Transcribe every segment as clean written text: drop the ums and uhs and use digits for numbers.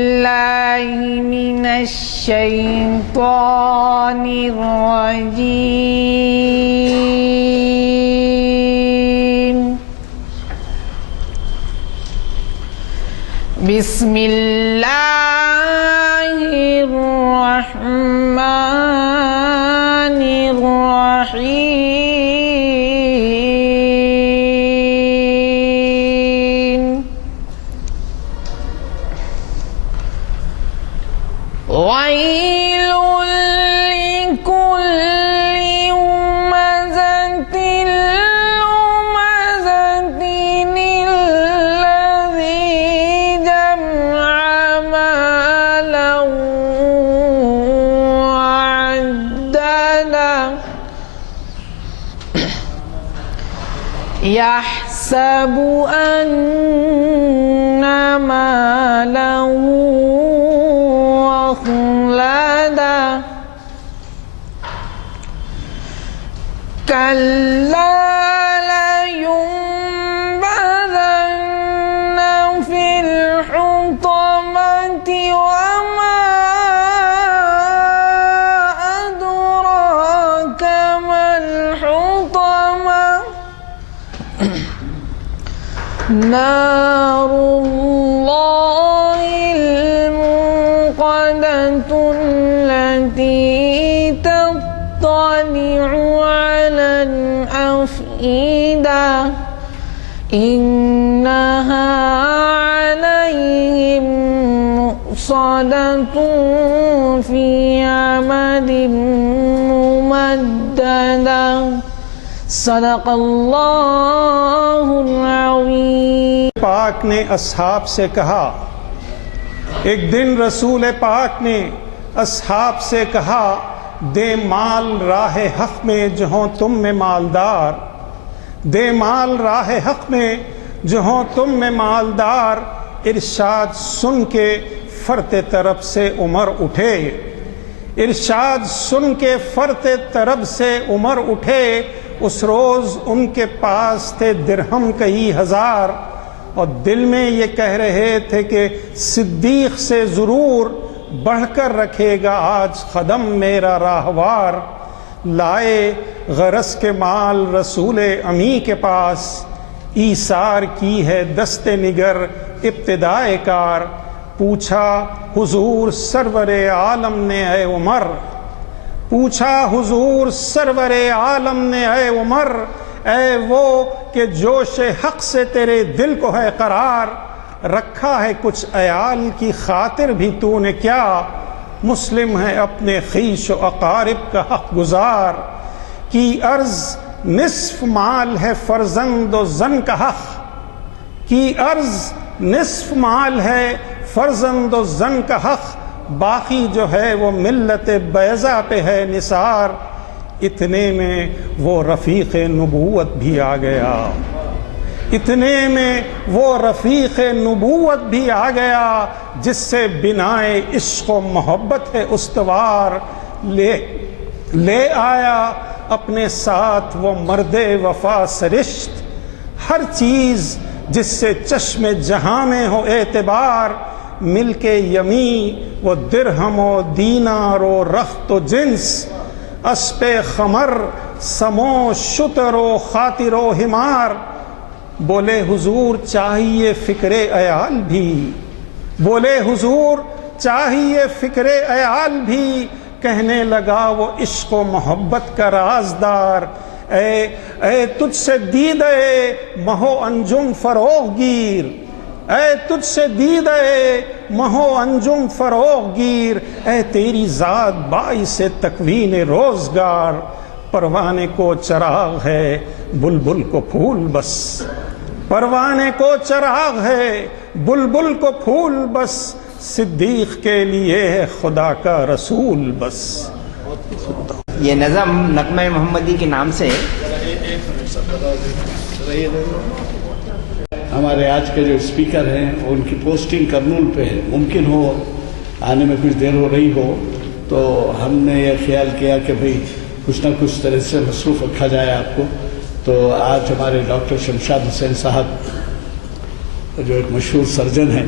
الله من الشيطان الرجيم. بسم الله الرحمن الرحيم. ويل لكل همزة لمزة الذي جمع مالا وعدده يحسب أن ماله كلا لينبذن في الحطمة وما أدراك ما الحطمة نار الله الموقدة التي تطلع على الأفئدة إنها عليهم مؤصدة في عمد ممددة. صدق اللہ العظیم. پاک نے اصحاب سے کہا، ایک دن رسول پاک نے اصحاب سے کہا، دے مال راہ حق میں جو ہوں تم میں مالدار، دے مال راہ حق میں جو ہوں تم میں مالدار. ارشاد سن کے فرط طرف سے عمر اٹھے، ارشاد سن کے فرط طرف سے عمر اٹھے. اس روز ان کے پاس تھے درہم کئی ہزار، اور دل میں یہ کہہ رہے تھے کہ صدیق سے ضرور بڑھ کر رکھے گا آج قدم میرا راہوار. لائے غرض کے مال رسول امی کے پاس، ایثار کی ہے دست نگر ابتدائے کار. پوچھا حضور سرور عالم نے اے عمر، پوچھا حضور سرور عالم نے اے عمر، اے وہ کہ جوش حق سے تیرے دل کو ہے قرار. رکھا ہے کچھ عیال کی خاطر بھی تو نے کیا، مسلم ہے اپنے خویش و اقارب کا حق گزار. کی عرض نصف مال ہے فرزند و زن کا حق، کی عرض نصف مال ہے فرزند و زن کا حق. باقی جو ہے وہ ملت بیضا پہ ہے نثار. اتنے میں وہ رفیق نبوت بھی آ گیا، اتنے میں وہ رفیق نبوت بھی آ گیا، جس سے بنائے عشق و محبت ہے استوار. لے آیا اپنے ساتھ وہ مرد وفا سرشت، ہر چیز جس سے چشم جہاں میں ہو اعتبار. مل کے یمی وہ درہم و دینار و رخت و جنس، اسپِ خمر سمو شتر و خاطر و حمار. بولے حضور چاہیے فکر عیال بھی، بولے حضور چاہیے فکر عیال بھی. کہنے لگا وہ عشق و محبت کا رازدار، اے تجھ سے دیدے مہو انجم فروغ گیر، اے تجھ سے دیدے مہو انجم فروغ گیر. اے تیری ذات باعث تکوین روزگار. پروانے کو چراغ ہے بلبل کو پھول بس، پروانے کو چراغ ہے بلبل کو پھول بس. صدیق کے لیے ہے خدا کا رسول بس. یہ نظم نغمہ محمدی کے نام سے ہمارے آج کے جو اسپیکر ہیں ان کی پوسٹنگ کرنول پہ ہے، ممکن ہو آنے میں کچھ دیر ہو رہی ہو، تو ہم نے یہ خیال کیا کہ بھئی کچھ نہ کچھ طرح سے مصروف رکھا جائے آپ کو. تو آج ہمارے ڈاکٹر شمشاد حسین صاحب جو ایک مشہور سرجن ہیں،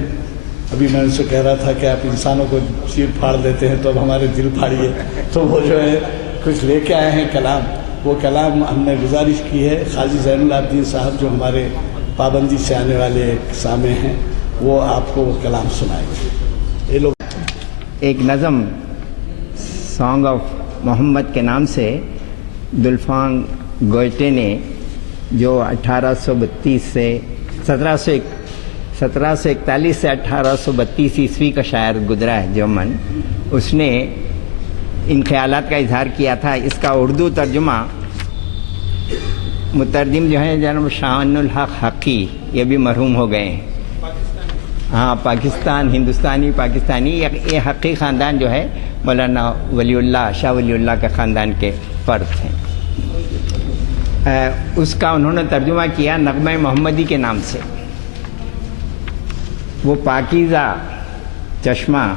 ابھی میں ان سے کہہ رہا تھا کہ آپ انسانوں کو چیر پھاڑ دیتے ہیں تو اب ہمارے دل پھاڑیے، تو وہ جو ہے کچھ لے کے آئے ہیں کلام، وہ کلام ہم نے گزارش کی ہے قاضی زین العابدین صاحب جو ہمارے پابندی سے آنے والے ایک سامع ہیں، وہ آپ کو وہ کلام سنائیں گے۔ یہ لوگ ایک نظم سانگ آف محمد کے نام سے دلفانگ گوئٹے نے، جو 1832 سے 1741 سے 1832 عیسوی کا شاعر گزرا ہے جرمن، اس نے ان خیالات کا اظہار کیا تھا۔ اس کا اردو ترجمہ مترجم جو ہے جناب شاہن الحق حقی، یہ بھی مرحوم ہو گئے ہیں، ہاں پاکستان، ہندوستانی پاکستانی، یہ حقی خاندان جو ہے مولانا ولی اللہ شاہ ولی اللہ کے خاندان کے فرد ہیں۔ اس کا انہوں نے ترجمہ کیا نغمہ محمدی کے نام سے۔ وہ پاکیزہ چشمہ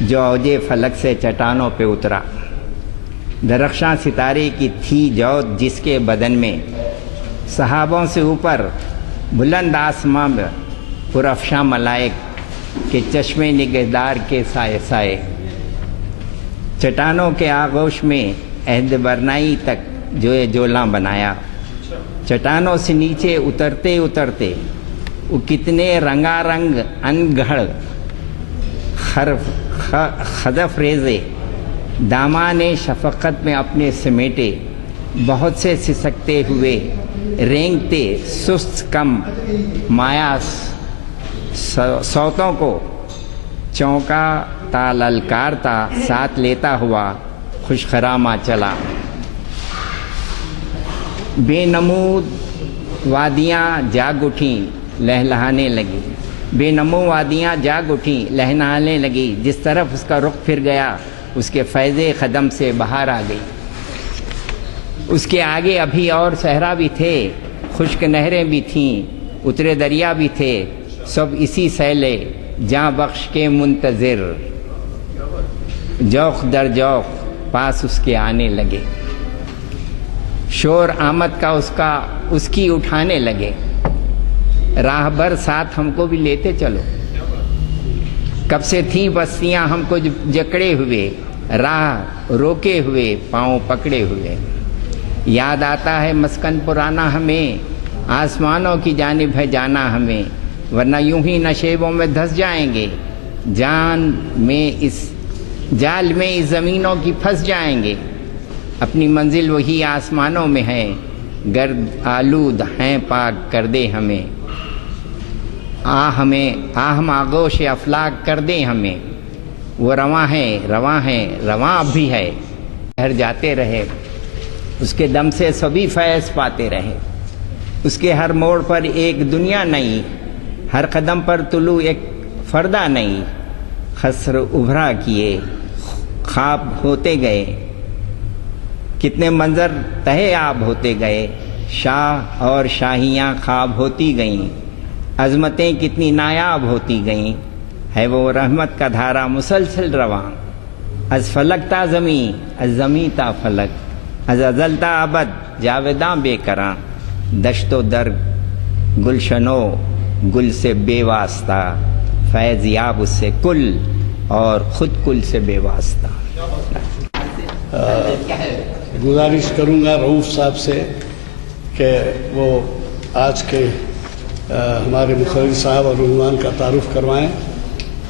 جو اوج فلک سے چٹانوں پہ اترا، درخشاں ستارے کی تھی جوت جس کے بدن میں، صحابوں سے اوپر بلند آسماں میں پرافشاں ملائک کے چشمے نگہدار کے سائے سائے، چٹانوں کے آغوش میں عہد برنائی تک جو جولاں بنایا، چٹانوں سے نیچے اترتے اترتے وہ کتنے رنگا رنگ انگھڑ خدف ریزے دامان شفقت میں اپنے سمیٹے، بہت سے سسکتے ہوئے رینگتے سست کم مایا صوتوں کو چونکا تا للکارتا ساتھ لیتا ہوا خوش خرامہ چلا۔ بے نمود وادیاں جاگ اٹھیں لہلہانے لگی، بے نمو وادیاں جاگ اٹھیں لہلہانے لگی، جس طرف اس کا رخ پھر گیا اس کے فیض قدم سے بہار آ گئی۔ اس کے آگے ابھی اور صحرا بھی تھے، خشک نہریں بھی تھیں، اترے دریا بھی تھے، سب اسی سیلے جاں بخش کے منتظر، جوخ در جوخ پاس اس کے آنے لگے، شور آمد کا اس کی اٹھانے لگے، راہ بھر ساتھ ہم کو بھی لیتے چلو، کب سے تھیں بستیاں ہم کو جکڑے ہوئے، راہ روکے ہوئے پاؤں پکڑے ہوئے، یاد آتا ہے مسکن پرانا ہمیں، آسمانوں کی جانب ہے جانا ہمیں، ورنہ یوں ہی نشیبوں میں دھس جائیں گے، جال میں اس زمینوں کی پھنس جائیں گے، اپنی منزل وہی آسمانوں میں ہے، گرد آلود ہیں پاک کر دے ہمیں، ہم آغوش افلاک کر دے ہمیں، وہ رواں اب بھی ہے، گھر جاتے رہے، اس کے دم سے سبھی فیض پاتے رہے، اس کے ہر موڑ پر ایک دنیا نئی، ہر قدم پر طلوع ایک فردہ نئی، خسر ابھرا کیے خواب ہوتے گئے، کتنے منظر تہے آب ہوتے گئے، شاہ اور شاہیاں خواب ہوتی گئیں، عظمتیں کتنی نایاب ہوتی گئیں، ہے وہ رحمت کا دھارا مسلسل رواں، از فلک تا زمیں، از زمیں تا فلک، از ازل تا ابد جاوداں بے کراں، دشت و در گلشنو گل سے بے واسطہ، فیض یاب اس سے کل اور خود کل سے بے واسطہ۔ گزارش کروں گا رؤوف صاحب سے کہ وہ آج کے ہمارے مخرج صاحب اور عنوان کا تعارف کروائیں۔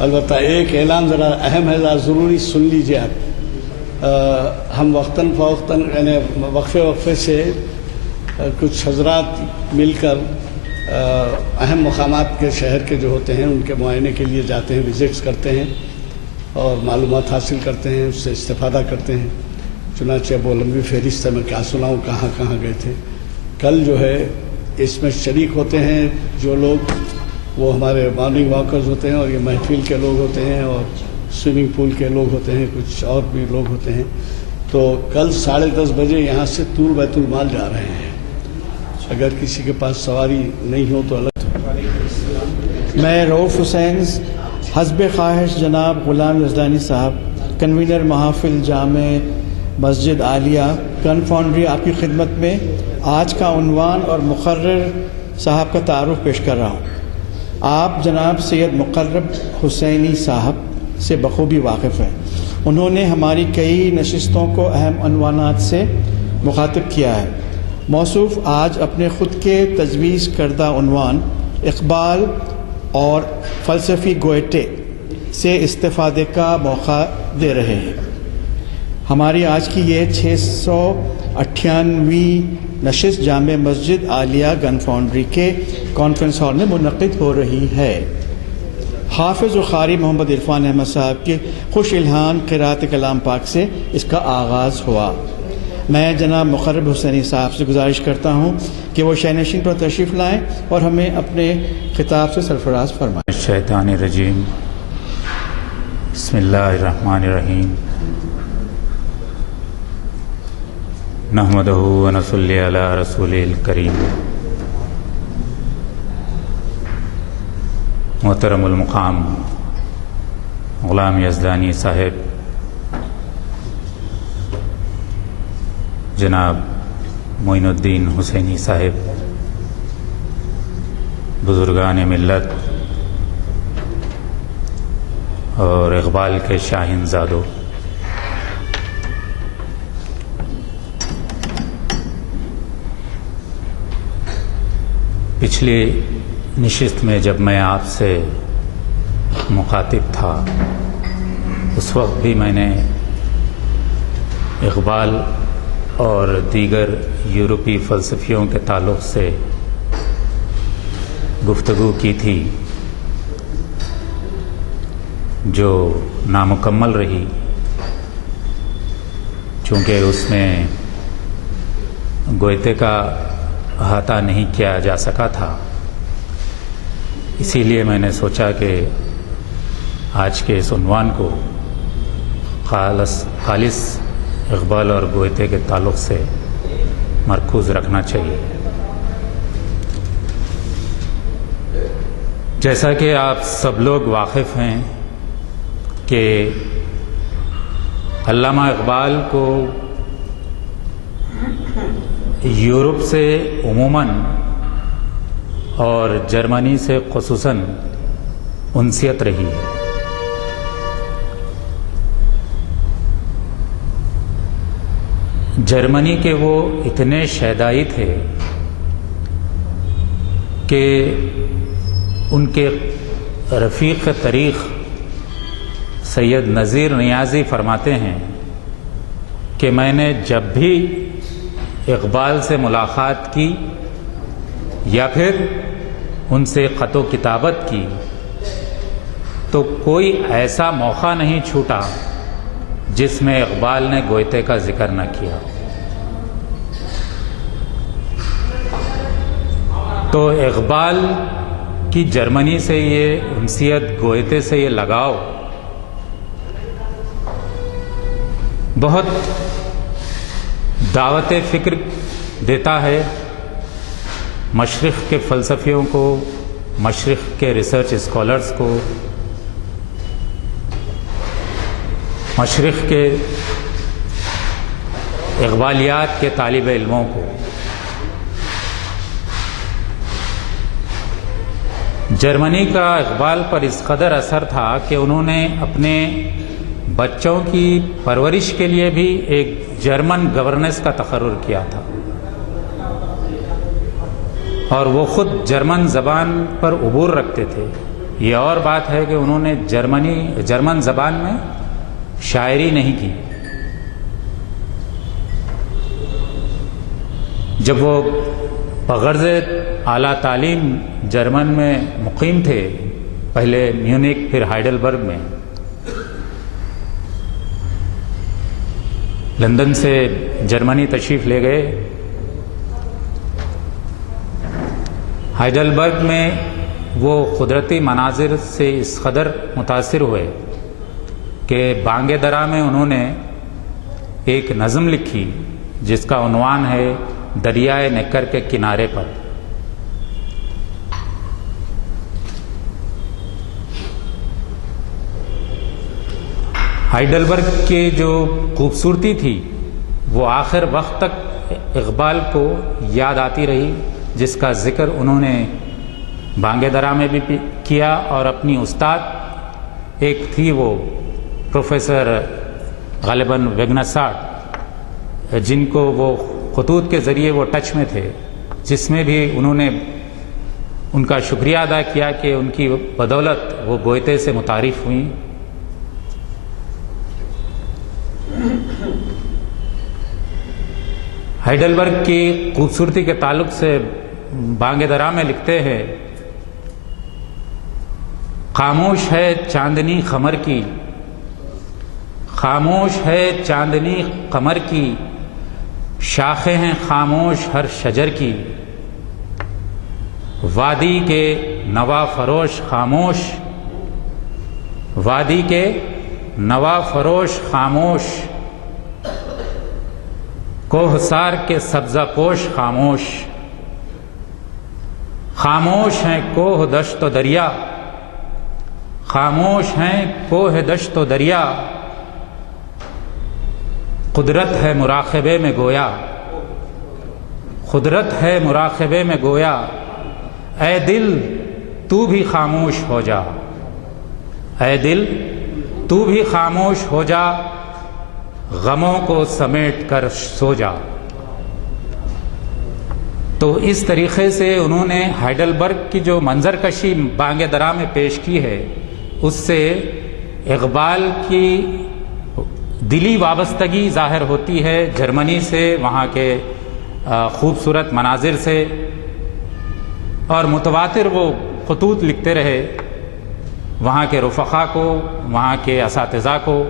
البتہ ایک اعلان ذرا اہم ہے، ذرا ضروری سن لیجیے آپ۔ ہم وقتاً فوقتاً یعنی وقفے سے کچھ حضرات مل کر اہم مقامات کے شہر کے جو ہوتے ہیں ان کے معائنے کے لیے جاتے ہیں، وزٹس کرتے ہیں اور معلومات حاصل کرتے ہیں، اس سے استفادہ کرتے ہیں۔ چنانچہ وہ لمبی فہرست ہے، میں کیا سناؤں کہاں کہاں گئے تھے۔ کل جو ہے اس میں شریک ہوتے ہیں جو لوگ، وہ ہمارے مارننگ واکرز ہوتے ہیں اور یہ محفل کے لوگ ہوتے ہیں اور سوئمنگ پول کے لوگ ہوتے ہیں، کچھ اور بھی لوگ ہوتے ہیں۔ تو کل 10:30 بجے یہاں سے طور بیت المال جا رہے ہیں، اگر کسی کے پاس سواری نہیں ہو تو الگ۔ میں رؤوف حسین حسب خواہش جناب غلام یزدانی صاحب، کنوینر محافل جامع مسجد عالیہ گن فاؤنڈری، آپ کی خدمت میں آج کا عنوان اور مقرر صاحب کا تعارف پیش کر رہا ہوں۔ آپ جناب سید مقرب حسینی صاحب سے بخوبی واقف ہیں. انہوں نے ہماری کئی نشستوں کو اہم عنوانات سے مخاطب کیا ہے. موصوف آج اپنے خود کے تجویز کردہ عنوان اقبال اور فلسفی گوئٹے سے استفادے کا موقع دے رہے ہیں. ہماری آج کی یہ 698ویں نشست جامع مسجد عالیہ گن فاؤنڈری کے کانفرنس ہال میں منعقد ہو رہی ہے. حافظ و قاری محمد عرفان احمد صاحب کے خوش الہان قرأت کلام پاک سے اس کا آغاز ہوا. میں جناب مقرب حسینی صاحب سے گزارش کرتا ہوں کہ وہ شینشین پر تشریف لائیں اور ہمیں اپنے خطاب سے سرفراز فرمائیں. الشیطان الرجیم. بسم اللہ الرحمن الرحیم. نحمدہ و نصلی علی رسولہ الکریم. محترم المقام غلام یزدانی صاحب، جناب معین الدین حسینی صاحب، بزرگان ملت اور اقبال کے شاہین زادوں، پچھلی نشست میں جب میں آپ سے مخاطب تھا اس وقت بھی میں نے اقبال اور دیگر یورپی فلسفیوں کے تعلق سے گفتگو کی تھی جو نامکمل رہی، چونکہ اس میں گوئتے کا احاطہ نہیں کیا جا سکا تھا. اسی لیے میں نے سوچا کہ آج کے اس عنوان کو خالص اقبال اور گوئتے کے تعلق سے مرکوز رکھنا چاہیے. جیسا کہ آپ سب لوگ واقف ہیں کہ علامہ اقبال کو یورپ سے عموماً اور جرمنی سے خصوصاً انسیت رہی ہے. جرمنی کے وہ اتنے شیدائی تھے کہ ان کے رفیق طریق سید نذیر نیازی فرماتے ہیں کہ میں نے جب بھی اقبال سے ملاقات کی یا پھر ان سے خط و کتابت کی تو کوئی ایسا موقع نہیں چھوٹا جس میں اقبال نے گوئتے کا ذکر نہ کیا. تو اقبال کی جرمنی سے یہ انسیت، گوئتے سے یہ لگاؤ بہت دعوت فکر دیتا ہے مشرق کے فلسفیوں کو، مشرق کے ریسرچ اسکالرز کو، مشرق کے اقبالیات کے طالب علموں کو. جرمنی کا اقبال پر اس قدر اثر تھا کہ انہوں نے اپنے بچوں کی پرورش کے لیے بھی ایک جرمن گورننس کا تقرر کیا تھا، اور وہ خود جرمن زبان پر عبور رکھتے تھے. یہ اور بات ہے کہ انہوں نے جرمن زبان میں شاعری نہیں کی. جب وہ بغرض اعلیٰ تعلیم جرمن میں مقیم تھے، پہلے میونک پھر ہائیڈلبرگ میں، لندن سے جرمنی تشریف لے گئے. ہائیڈلبرگ میں وہ قدرتی مناظر سے اس قدر متاثر ہوئے کہ بانگے درا میں انہوں نے ایک نظم لکھی جس کا عنوان ہے دریائے نکر کے کنارے پر. ہائیڈلبرگ کی جو خوبصورتی تھی وہ آخر وقت تک اقبال کو یاد آتی رہی، جس کا ذکر انہوں نے بانگے درا میں بھی کیا اور اپنی استاد ایک تھی وہ پروفیسر غالباً ویگناساٹ، جن کو وہ خطوط کے ذریعے وہ ٹچ میں تھے، جس میں بھی انہوں نے ان کا شکریہ ادا کیا کہ ان کی بدولت وہ گوئتے سے متعارف ہوئیں۔ ہائیڈلبرگ کی خوبصورتی کے تعلق سے بانگ درا میں لکھتے ہیں، خاموش ہے چاندنی قمر کی، خاموش ہے چاندنی قمر کی، شاخیں ہیں خاموش ہر شجر کی، وادی کے نوا فروش خاموش، وادی کے نوا فروش خاموش، کوہسار کے سبزہ پوش خاموش، خاموش ہیں کوہ دشت و دریا، خاموش ہیں کوہ دشت و دریا، قدرت ہے مراقبے میں گویا، قدرت ہے مراقبے میں گویا، اے دل تو بھی خاموش ہو جا، اے دل تو بھی خاموش ہو جا، غموں کو سمیٹ کر سو جا۔ تو اس طریقے سے انہوں نے ہائیڈلبرگ کی جو منظر کشی بانگ درا میں پیش کی ہے، اس سے اقبال کی دلی وابستگی ظاہر ہوتی ہے جرمنی سے، وہاں کے خوبصورت مناظر سے، اور متواتر وہ خطوط لکھتے رہے وہاں کے رفقا کو، وہاں کے اساتذہ کو،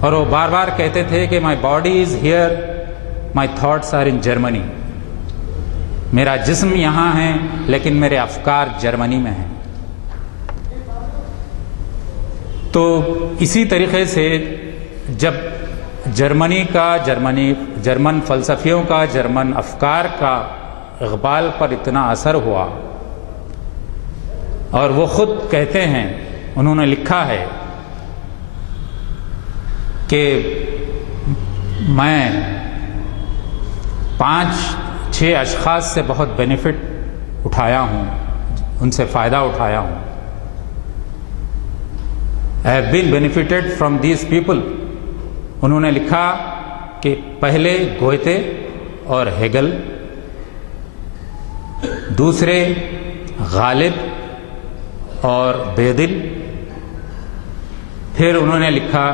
اور وہ بار بار کہتے تھے کہ my body is here, my thoughts are in Germany, میرا جسم یہاں ہے لیکن میرے افکار جرمنی میں ہیں۔ تو اسی طریقے سے جب جرمن فلسفیوں کا، جرمن افکار کا اقبال پر اتنا اثر ہوا، اور وہ خود کہتے ہیں، انہوں نے لکھا ہے کہ میں 5-6 اشخاص سے بہت بینیفٹ اٹھایا ہوں، ان سے فائدہ اٹھایا ہوں۔ I have been benefited from these people۔ انہوں نے لکھا کہ پہلے گوئتے اور ہیگل، دوسرے غالب اور بیدل، پھر انہوں نے لکھا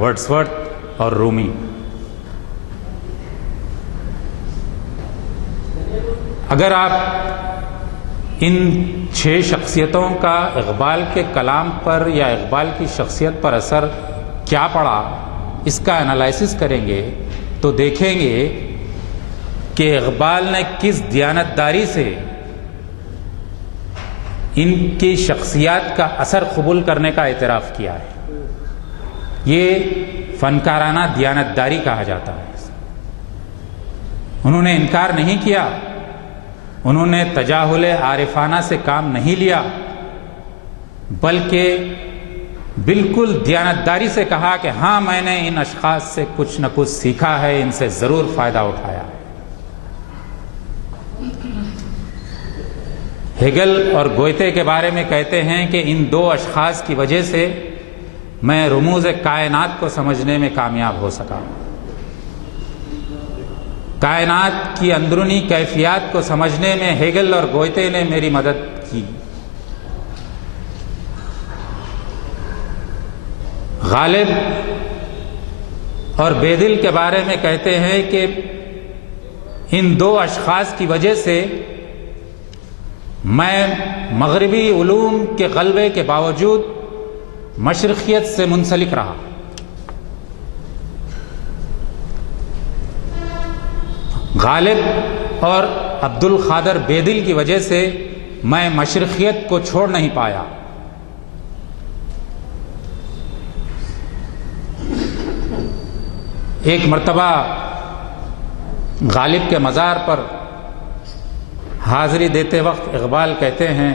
ورڈسورتھ اور رومی۔ اگر آپ ان 6 شخصیتوں کا اقبال کے کلام پر یا اقبال کی شخصیت پر اثر کیا پڑا، اس کا انالائسس کریں گے تو دیکھیں گے کہ اقبال نے کس دیانتداری سے ان کی شخصیات کا اثر قبول کرنے کا اعتراف کیا ہے۔ یہ فنکارانہ دیانتداری کہا جاتا ہے۔ انہوں نے انکار نہیں کیا، انہوں نے تجاہل عارفانہ سے کام نہیں لیا، بلکہ بالکل دیانتداری سے کہا کہ ہاں میں نے ان اشخاص سے کچھ نہ کچھ سیکھا ہے، ان سے ضرور فائدہ اٹھایا ہے۔ ہیگل اور گوئتے کے بارے میں کہتے ہیں کہ ان 2 اشخاص کی وجہ سے میں رموز کائنات کو سمجھنے میں کامیاب ہو سکا، کائنات کی اندرونی کیفیات کو سمجھنے میں ہیگل اور گوئتے نے میری مدد کی۔ غالب اور بیدل کے بارے میں کہتے ہیں کہ ان 2 اشخاص کی وجہ سے میں مغربی علوم کے غلبے کے باوجود مشرقیت سے منسلک رہا۔ غالب اور عبد القادر بیدل کی وجہ سے میں مشرقیت کو چھوڑ نہیں پایا۔ ایک مرتبہ غالب کے مزار پر حاضری دیتے وقت اقبال کہتے ہیں،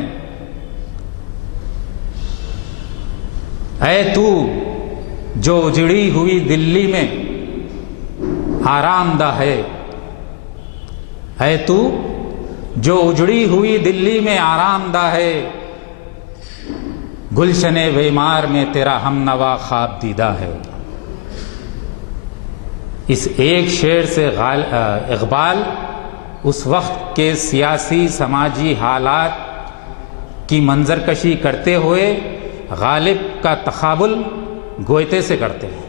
اے تو جو اجڑی ہوئی دلی میں آرام دہ ہے، اے تو جو اجڑی ہوئی دلی میں آرام دہ ہے، گلشن ویمار میں تیرا ہم نوا خواب دیدہ ہے۔ اس ایک شعر سے اقبال اس وقت کے سیاسی سماجی حالات کی منظر کشی کرتے ہوئے غالب کا تقابل گوئتے سے کرتے ہیں۔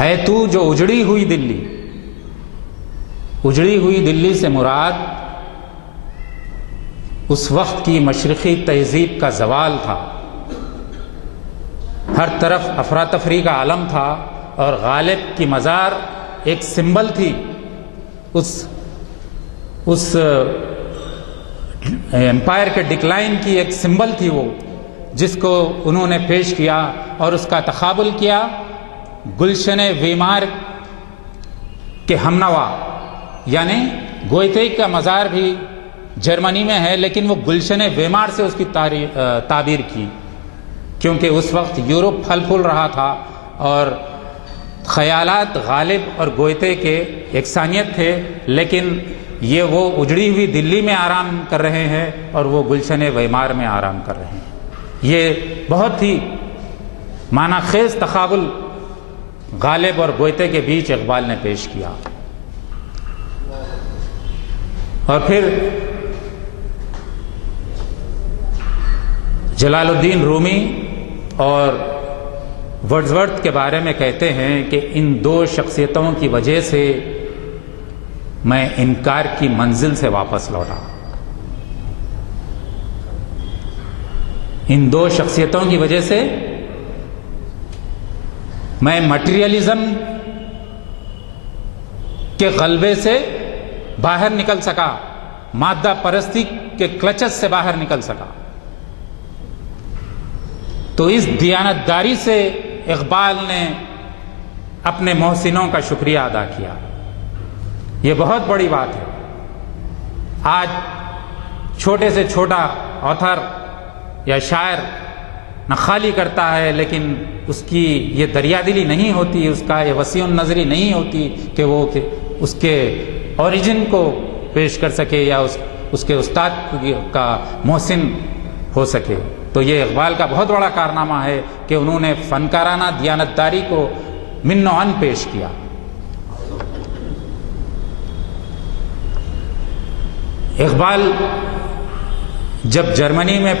اے تو جو اجڑی ہوئی دلی، اجڑی ہوئی دلی سے مراد اس وقت کی مشرقی تہذیب کا زوال تھا، ہر طرف افراتفری کا عالم تھا، اور غالب کی مزار ایک سمبل تھی اس امپائر کے ڈکلائن کی، ایک سمبل تھی وہ، جس کو انہوں نے پیش کیا اور اس کا تقابل کیا گلشن ویمار کے ہمنوا، یعنی گوئتے کا مزار بھی جرمنی میں ہے لیکن وہ گلشن ویمار سے اس کی تعبیر کی، کیونکہ اس وقت یورپ پھل پھول رہا تھا اور خیالات غالب اور گوئتے کے یکسانیت تھے، لیکن یہ وہ اجڑی ہوئی دلی میں آرام کر رہے ہیں اور وہ گلشن ویمار میں آرام کر رہے ہیں۔ یہ بہت ہی معنی خیز تقابل غالب اور گوئتے کے بیچ اقبال نے پیش کیا۔ اور پھر جلال الدین رومی اور ورڈزورتھ کے بارے میں کہتے ہیں کہ ان دو شخصیتوں کی وجہ سے میں انکار کی منزل سے واپس لوٹا۔ ان دو شخصیتوں کی وجہ سے میں مٹیریلزم کے غلبے سے باہر نکل سکا، مادہ پرستی کے کلچس سے باہر نکل سکا۔ تو اس دیانتداری سے اقبال نے اپنے محسنوں کا شکریہ ادا کیا۔ یہ بہت بڑی بات ہے۔ آج چھوٹے سے چھوٹا آتھر یا شاعر نخالی کرتا ہے لیکن اس کی یہ دریا دلی نہیں ہوتی، اس کا یہ وسیع النظری نہیں ہوتی کہ وہ اس کے اوریجن کو پیش کر سکے یا اس کے استاد کا محسن ہو سکے۔ تو یہ اقبال کا بہت بڑا کارنامہ ہے کہ انہوں نے فنکارانہ دیانتداری کو من و عن پیش کیا۔ اقبال جب جرمنی میں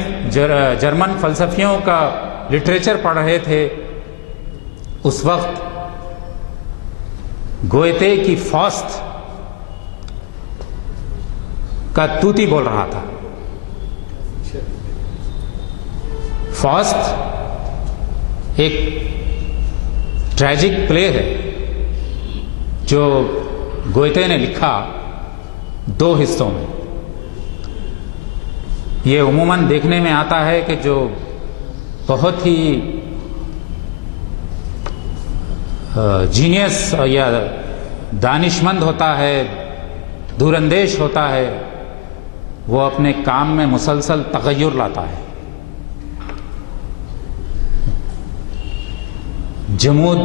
جرمن فلسفیوں کا لٹریچر پڑھ رہے تھے، اس وقت گوئتے کی فاسٹ کا توتی بول رہا تھا۔ فاسٹ ایک ٹریجک پلے ہے جو گوئتے نے لکھا دو حصوں میں۔ یہ عموماً دیکھنے میں آتا ہے کہ جو بہت ہی جینیس یا دانشمند ہوتا ہے، دور اندیش ہوتا ہے، وہ اپنے کام میں مسلسل تغیر لاتا ہے۔ جمود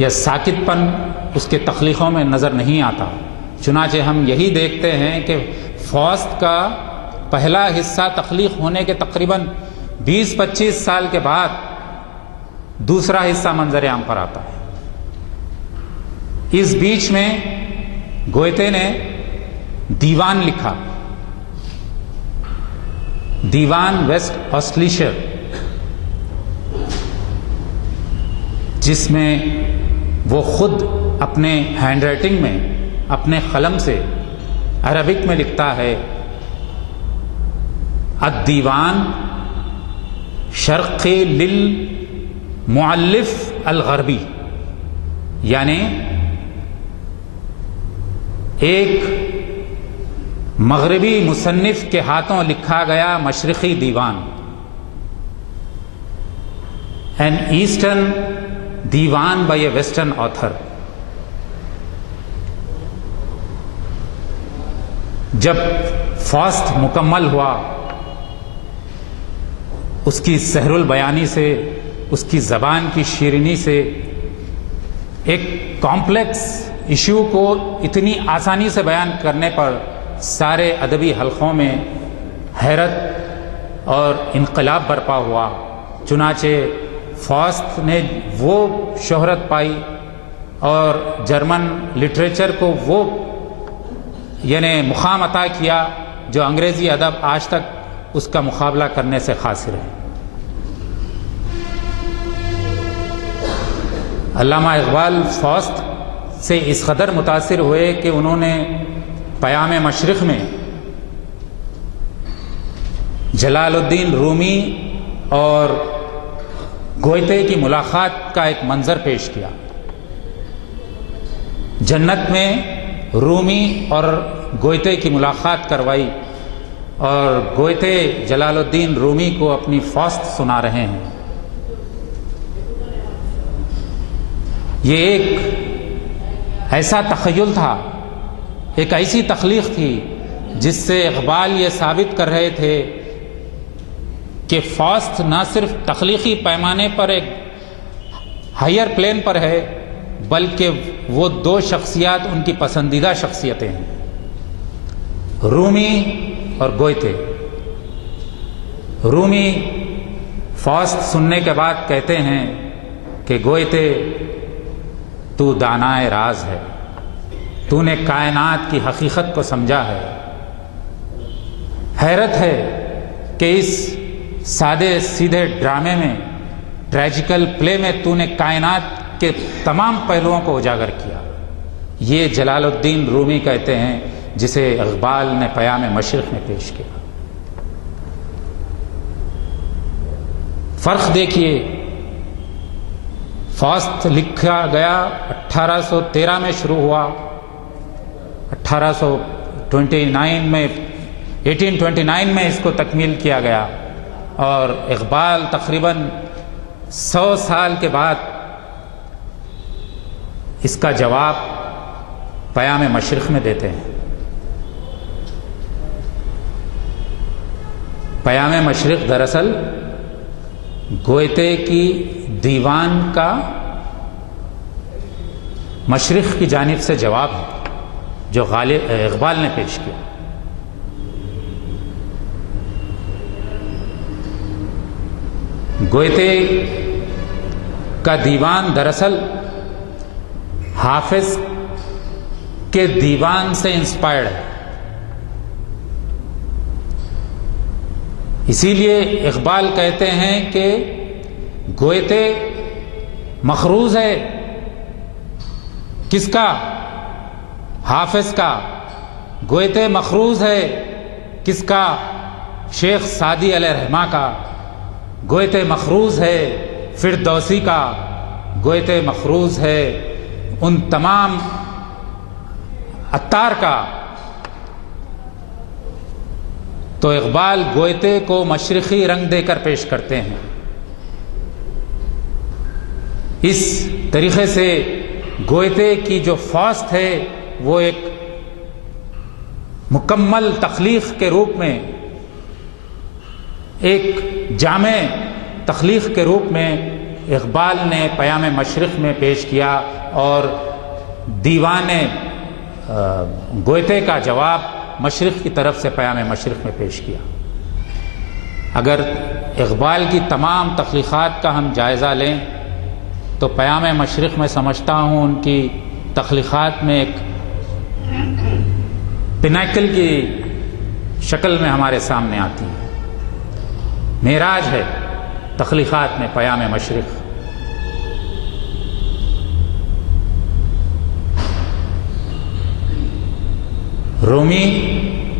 یا ساکت پن اس کے تخلیقوں میں نظر نہیں آتا۔ چنانچہ ہم یہی دیکھتے ہیں کہ فاسٹ کا پہلا حصہ تخلیق ہونے کے تقریباً 20-25 سال کے بعد دوسرا حصہ منظر عام پر آتا ہے۔ اس بیچ میں گوئتے نے دیوان لکھا، دیوان ویسٹ آسٹلیشر، جس میں وہ خود اپنے ہینڈ رائٹنگ میں اپنے قلم سے عربک میں لکھتا ہے الدیوان شرقی للمؤلف الغربی، یعنی ایک مغربی مصنف کے ہاتھوں لکھا گیا مشرقی دیوان، این ایسٹرن دیوان بائی اے ویسٹرن آتھر۔ جب فاسٹ مکمل ہوا، اس کی سحر البیانی سے، اس کی زبان کی شیرینی سے ایک کمپلیکس ایشو کو اتنی آسانی سے بیان کرنے پر سارے ادبی حلقوں میں حیرت اور انقلاب برپا ہوا. چنانچہ فاسٹ نے وہ شہرت پائی اور جرمن لٹریچر کو وہ یعنی مقام عطا کیا جو انگریزی ادب آج تک اس کا مقابلہ کرنے سے قاصر ہے. علامہ اقبال فاسٹ سے اس قدر متاثر ہوئے کہ انہوں نے پیام مشرق میں جلال الدین رومی اور گوئتے کی ملاقات کا ایک منظر پیش کیا. جنت میں رومی اور گوئتے کی ملاقات کروائی اور گوئتے جلال الدین رومی کو اپنی فاسٹ سنا رہے ہیں. یہ ایک ایسا تخیل تھا، ایک ایسی تخلیق تھی جس سے اقبال یہ ثابت کر رہے تھے کہ فاسٹ نہ صرف تخلیقی پیمانے پر ایک ہائر پلین پر ہے بلکہ وہ دو شخصیات ان کی پسندیدہ شخصیتیں ہیں، رومی اور گوئتے. رومی فاسٹ سننے کے بعد کہتے ہیں کہ گوئتے تو دانائے راز ہے، تو نے کائنات کی حقیقت کو سمجھا ہے. حیرت ہے کہ اس سادے سیدھے ڈرامے میں، ٹریجیکل پلے میں تو نے کائنات کے تمام پہلوؤں کو اجاگر کیا. یہ جلال الدین رومی کہتے ہیں جسے اقبال نے پیام مشرق میں پیش کیا. فرق دیکھیے، فاسٹ لکھا گیا 1813 میں شروع ہوا، 1829 میں اس کو تکمیل کیا گیا اور اقبال تقریباً 100 سال کے بعد اس کا جواب پیام مشرق میں دیتے ہیں. پیام مشرق دراصل گوئتے کی دیوان کا مشرق کی جانب سے جواب ہے جو اقبال نے پیش کیا. گوئتے کا دیوان دراصل حافظ کے دیوان سے انسپائرڈ ہے. اسی لیے اقبال کہتے ہیں کہ گوئتے مخروض ہے کس کا؟ حافظ کا. گوئتے مخروض ہے کس کا؟ شیخ سعدی علیہ رحمہ کا. گوئتے مخروض ہے فردوسی کا. گوئتے مخروض ہے ان تمام عطار کا. تو اقبال گوئتے کو مشرقی رنگ دے کر پیش کرتے ہیں. اس طریقے سے گوئتے کی جو فاسٹ ہے وہ ایک مکمل تخلیق کے روپ میں، ایک جامع تخلیق کے روپ میں اقبال نے پیام مشرق میں پیش کیا اور دیوان گوئتے کا جواب مشرق کی طرف سے پیام مشرق میں پیش کیا. اگر اقبال کی تمام تخلیقات کا ہم جائزہ لیں تو پیام مشرق میں سمجھتا ہوں ان کی تخلیقات میں ایک پینیکل کی شکل میں ہمارے سامنے آتی ہے. معراج ہے تخلیقات میں پیام مشرق. رومی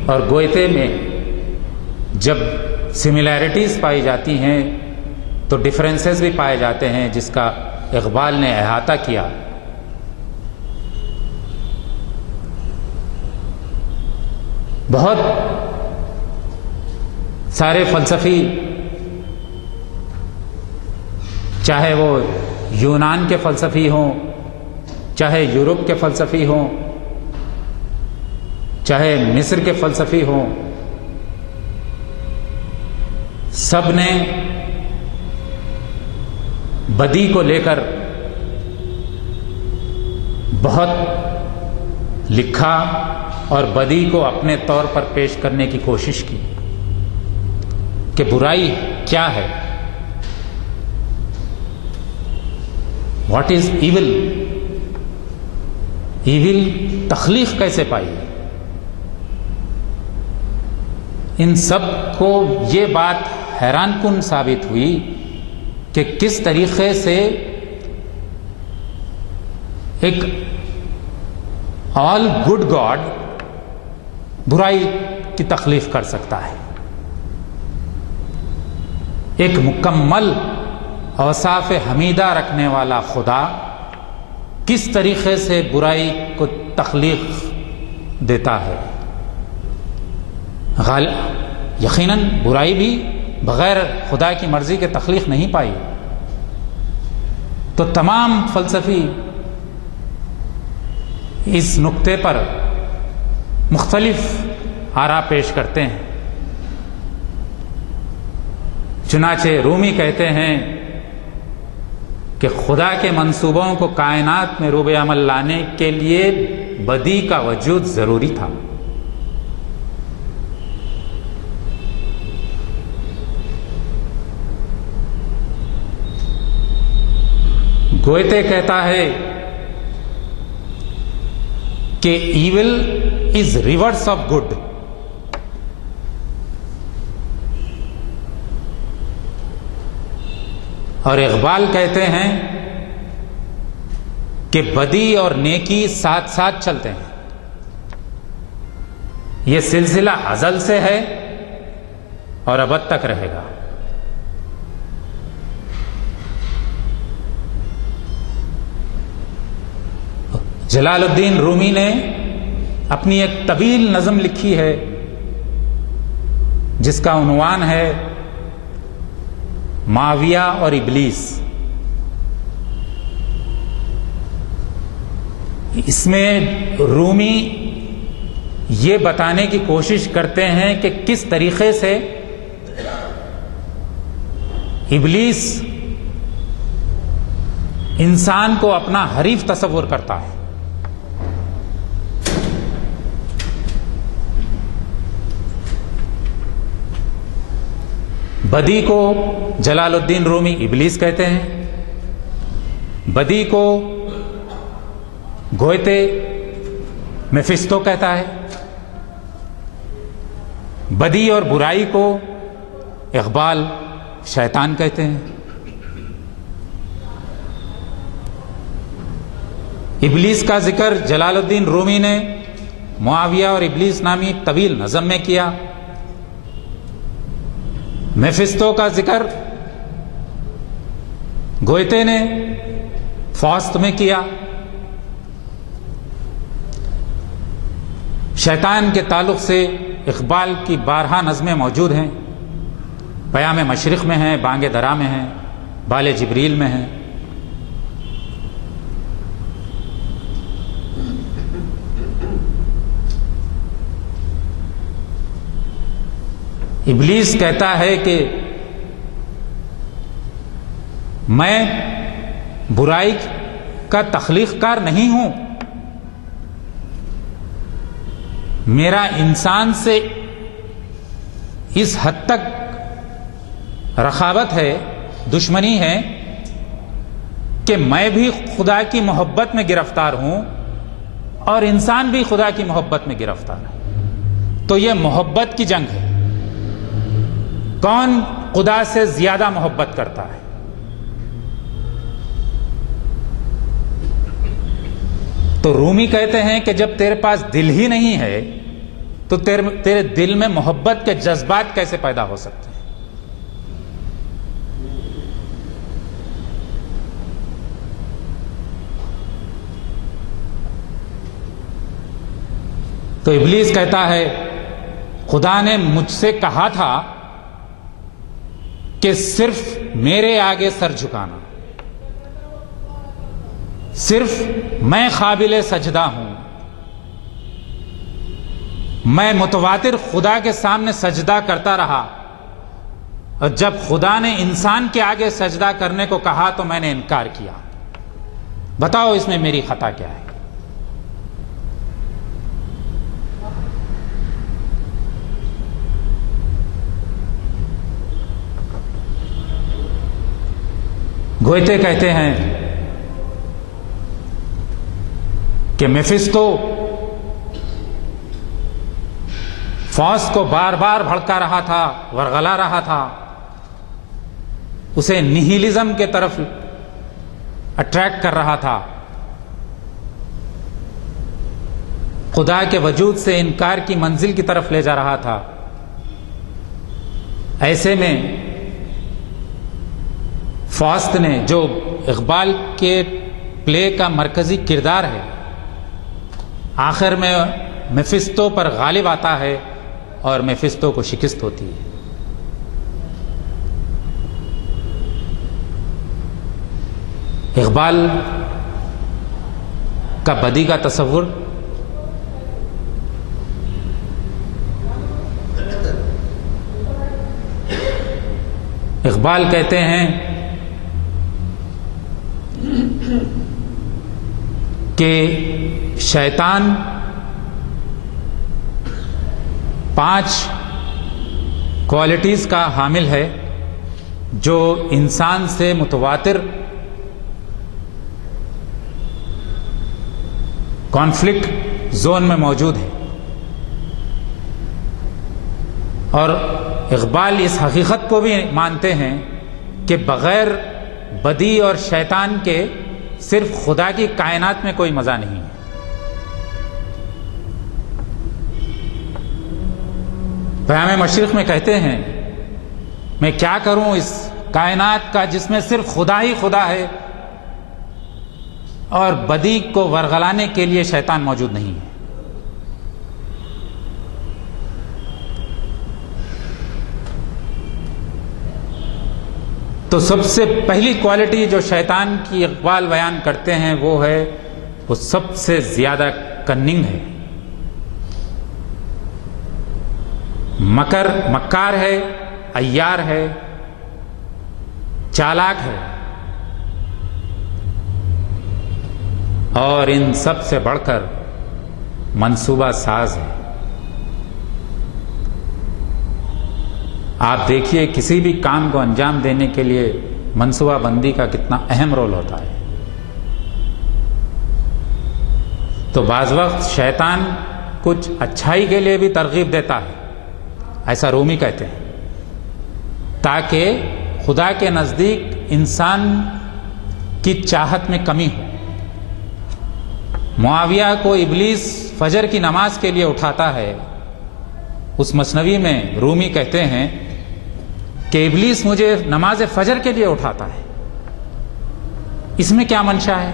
اور گوئتے میں جب سملیرٹیز پائی جاتی ہیں تو ڈفرینسز بھی پائے جاتے ہیں جس کا اقبال نے احاطہ کیا. بہت سارے فلسفی، چاہے وہ یونان کے فلسفی ہوں، چاہے یورپ کے فلسفی ہوں، چاہے مصر کے فلسفی ہوں، سب نے بدی کو لے کر بہت لکھا اور بدی کو اپنے طور پر پیش کرنے کی کوشش کی کہ برائی کیا ہے، واٹ از ایول، ایول تخلیق کیسے پائی۔ ان سب کو یہ بات حیران کن ثابت ہوئی کہ کس طریقے سے ایک آل گڈ گاڈ برائی کی تخلیق کر سکتا ہے، ایک مکمل اوصاف حمیدہ رکھنے والا خدا کس طریقے سے برائی کو تخلیق دیتا ہے۔ یقیناً برائی بھی بغیر خدا کی مرضی کے تخلیق نہیں پائی۔ تو تمام فلسفی اس نقطے پر مختلف آراء پیش کرتے ہیں۔ چنانچہ رومی کہتے ہیں کہ خدا کے منصوبوں کو کائنات میں روب عمل لانے کے لیے بدی کا وجود ضروری تھا۔ گوئتے کہتا ہے کہ evil is reverse of good, اور اقبال کہتے ہیں کہ بدی اور نیکی ساتھ ساتھ چلتے ہیں، یہ سلسلہ ازل سے ہے اور ابد تک رہے گا۔ جلال الدین رومی نے اپنی ایک طویل نظم لکھی ہے جس کا عنوان ہے معاویہ اور ابلیس۔ اس میں رومی یہ بتانے کی کوشش کرتے ہیں کہ کس طریقے سے ابلیس انسان کو اپنا حریف تصور کرتا ہے۔ بدی کو جلال الدین رومی ابلیس کہتے ہیں، بدی کو گوئتے میفستو کہتا ہے، بدی اور برائی کو اقبال شیطان کہتے ہیں۔ ابلیس کا ذکر جلال الدین رومی نے معاویہ اور ابلیس نامی طویل نظم میں کیا، میفستو کا ذکر گوئتے نے فاست میں کیا۔ شیطان کے تعلق سے اقبال کی بارہا نظمیں موجود ہیں، پیام مشرق میں ہیں، بانگ درا میں ہیں، بال جبریل میں ہیں۔ ابلیس کہتا ہے کہ میں برائی کا تخلیق کار نہیں ہوں، میرا انسان سے اس حد تک رقابت ہے، دشمنی ہے کہ میں بھی خدا کی محبت میں گرفتار ہوں اور انسان بھی خدا کی محبت میں گرفتار ہے۔ تو یہ محبت کی جنگ ہے، کون خدا سے زیادہ محبت کرتا ہے۔ تو رومی کہتے ہیں کہ جب تیرے پاس دل ہی نہیں ہے تو تیرے دل میں محبت کے جذبات کیسے پیدا ہو سکتے ہیں۔ تو ابلیس کہتا ہے خدا نے مجھ سے کہا تھا کہ صرف میرے آگے سر جھکانا، صرف میں قابل سجدہ ہوں، میں متواتر خدا کے سامنے سجدہ کرتا رہا، اور جب خدا نے انسان کے آگے سجدہ کرنے کو کہا تو میں نے انکار کیا۔ بتاؤ اس میں میری خطا کیا ہے۔ گوئتے کہتے ہیں کہ میفسٹو فاسٹ کو بار بار بھڑکا رہا تھا، ورغلا رہا تھا، اسے نہیلزم کے طرف اٹریکٹ کر رہا تھا، خدا کے وجود سے انکار کی منزل کی طرف لے جا رہا تھا۔ ایسے میں فاسٹ نے، جو اقبال کے پلے کا مرکزی کردار ہے، آخر میں میفسٹو پر غالب آتا ہے اور میفسٹو کو شکست ہوتی ہے۔ اقبال کا بدی کا تصور اقبال کہتے ہیں کہ شیطان 5 کوالٹیز کا حامل ہے جو انسان سے متواتر کانفلکٹ زون میں موجود ہے، اور اقبال اس حقیقت کو بھی مانتے ہیں کہ بغیر بدی اور شیطان کے صرف خدا کی کائنات میں کوئی مزہ نہیں ہے۔ پیام مشرق میں کہتے ہیں، میں کیا کروں اس کائنات کا جس میں صرف خدا ہی خدا ہے اور بدی کو ورغلانے کے لیے شیطان موجود نہیں ہے۔ تو سب سے پہلی کوالٹی جو شیطان کی اقبال بیان کرتے ہیں وہ سب سے زیادہ کننگ ہے، مکار ہے، عیار ہے، چالاک ہے، اور ان سب سے بڑھ کر منصوبہ ساز ہے۔ آپ دیکھیے کسی بھی کام کو انجام دینے کے لیے منصوبہ بندی کا کتنا اہم رول ہوتا ہے۔ تو بعض وقت شیطان کچھ اچھائی کے لیے بھی ترغیب دیتا ہے، ایسا رومی کہتے ہیں، تاکہ خدا کے نزدیک انسان کی چاہت میں کمی ہو۔ معاویہ کو ابلیس فجر کی نماز کے لیے اٹھاتا ہے، اس مثنوی میں رومی کہتے ہیں کہ ابلیس مجھے نماز فجر کے لیے اٹھاتا ہے، اس میں کیا منشا ہے؟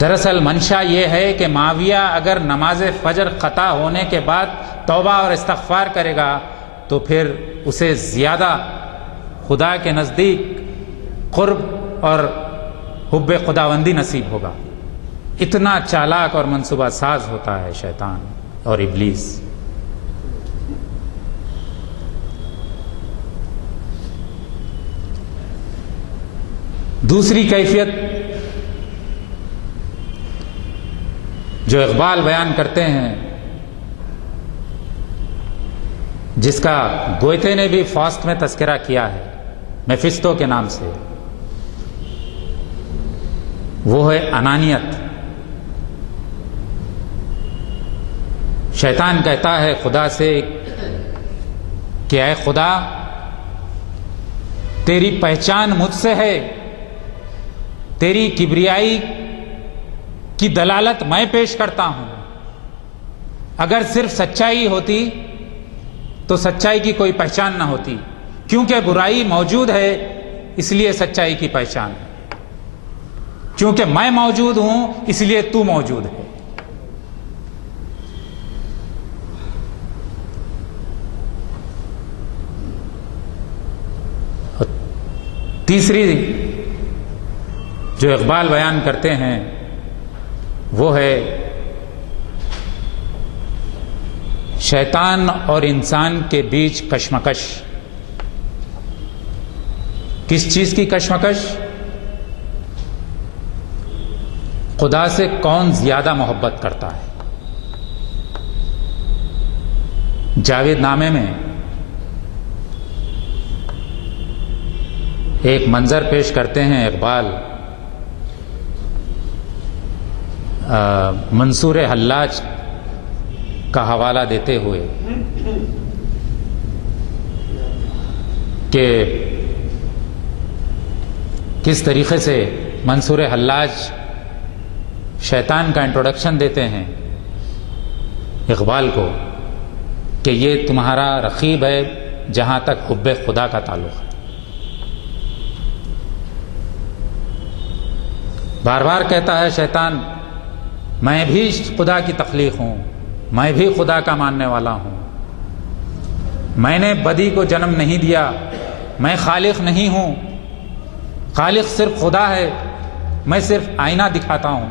دراصل منشا یہ ہے کہ معاویہ اگر نماز فجر قطع ہونے کے بعد توبہ اور استغفار کرے گا تو پھر اسے زیادہ خدا کے نزدیک قرب اور حب خداوندی نصیب ہوگا۔ اتنا چالاک اور منصوبہ ساز ہوتا ہے شیطان اور ابلیس۔ دوسری کیفیت جو اقبال بیان کرتے ہیں، جس کا گوئتے نے بھی فاسٹ میں تذکرہ کیا ہے میفسٹو کے نام سے، وہ ہے انانیت۔ شیطان کہتا ہے خدا سے کہ اے خدا، تیری پہچان مجھ سے ہے، تیری کبریائی کی دلالت میں پیش کرتا ہوں۔ اگر صرف سچائی ہوتی تو سچائی کی کوئی پہچان نہ ہوتی، کیونکہ برائی موجود ہے اس لیے سچائی کی پہچان ہے، کیونکہ میں موجود ہوں اس لیے تو موجود ہے۔ تیسری جو اقبال بیان کرتے ہیں وہ ہے شیطان اور انسان کے بیچ کشمکش۔ کس چیز کی کشمکش؟ خدا سے کون زیادہ محبت کرتا ہے۔ جاوید نامے میں ایک منظر پیش کرتے ہیں اقبال منصور حلاج کا حوالہ دیتے ہوئے کہ کس طریقے سے منصور حلاج شیطان کا انٹروڈکشن دیتے ہیں اقبال کو کہ یہ تمہارا رقیب ہے جہاں تک حب خدا کا تعلق ہے. بار بار کہتا ہے شیطان میں بھی خدا کی تخلیق ہوں, میں بھی خدا کا ماننے والا ہوں, میں نے بدی کو جنم نہیں دیا, میں خالق نہیں ہوں, خالق صرف خدا ہے, میں صرف آئینہ دکھاتا ہوں.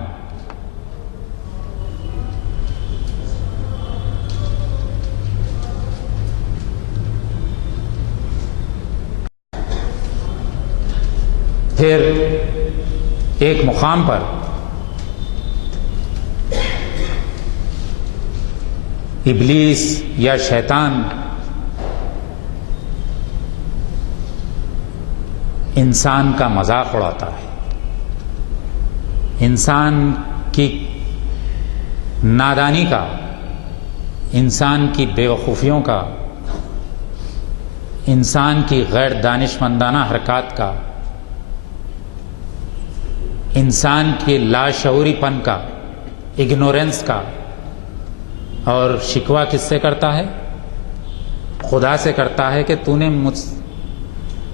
پھر ایک مقام پر ابلیس یا شیطان انسان کا مذاق اڑاتا ہے, انسان کی نادانی کا, انسان کی بے وقوفیوں کا, انسان کی غیر دانشمندانہ حرکات کا, انسان کے لاشعوری پن کا, اگنورنس کا. اور شکوہ کس سے کرتا ہے؟ خدا سے کرتا ہے کہ تو نے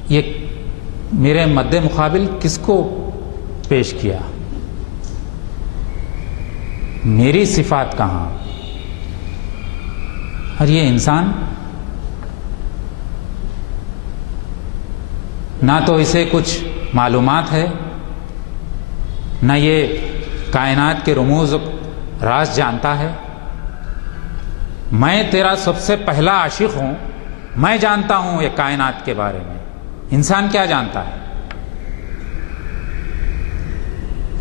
یہ میرے مد مقابل کس کو پیش کیا, میری صفات کہاں؟ اور یہ انسان نہ تو اسے کچھ معلومات ہے, نہ یہ کائنات کے رموز راز جانتا ہے. میں تیرا سب سے پہلا عاشق ہوں, میں جانتا ہوں یہ کائنات کے بارے میں. انسان کیا جانتا ہے؟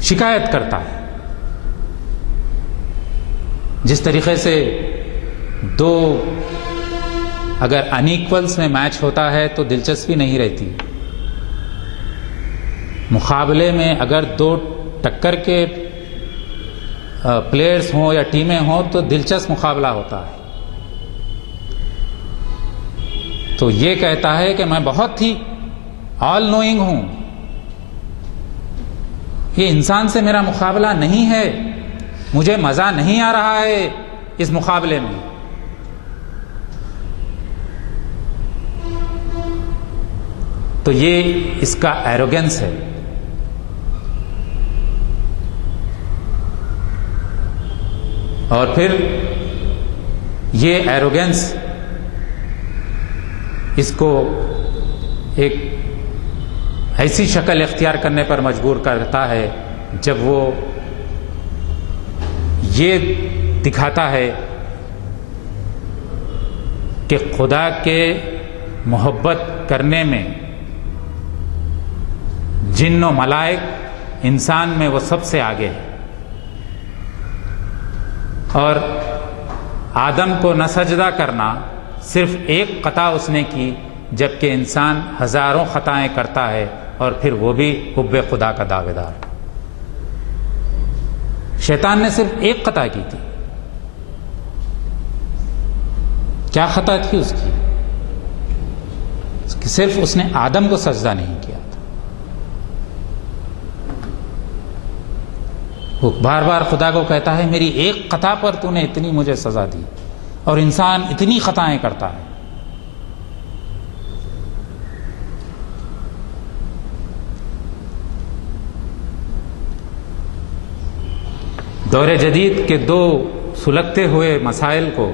شکایت کرتا ہے. جس طریقے سے دو اگر انیکولز میں میچ ہوتا ہے تو دلچسپی نہیں رہتی, مقابلے میں اگر دو ٹکر کے پلیئرز ہوں یا ٹیمیں ہوں تو دلچسپ مقابلہ ہوتا ہے. تو یہ کہتا ہے کہ میں بہت ہی آل نوئنگ ہوں, یہ انسان سے میرا مقابلہ نہیں ہے, مجھے مزہ نہیں آ رہا ہے اس مقابلے میں. تو یہ اس کا ایروگنس ہے. اور پھر یہ ایروگنس اس کو ایک ایسی شکل اختیار کرنے پر مجبور کرتا ہے جب وہ یہ دکھاتا ہے کہ خدا کے محبت کرنے میں جن و ملائک انسان میں وہ سب سے آگے ہے, اور آدم کو نہ سجدہ کرنا صرف ایک خطا اس نے کی, جبکہ انسان ہزاروں خطائیں کرتا ہے اور پھر وہ بھی حب خدا کا دعوے دار. شیطان نے صرف ایک خطا کی تھی. کیا خطا تھی اس کی؟ صرف اس نے آدم کو سجدہ نہیں کیا تھا. وہ بار بار خدا کو کہتا ہے میری ایک خطا پر تو نے اتنی مجھے سزا دی, اور انسان اتنی خطائیں کرتا ہے. دور جدید کے دو سلگتے ہوئے مسائل کو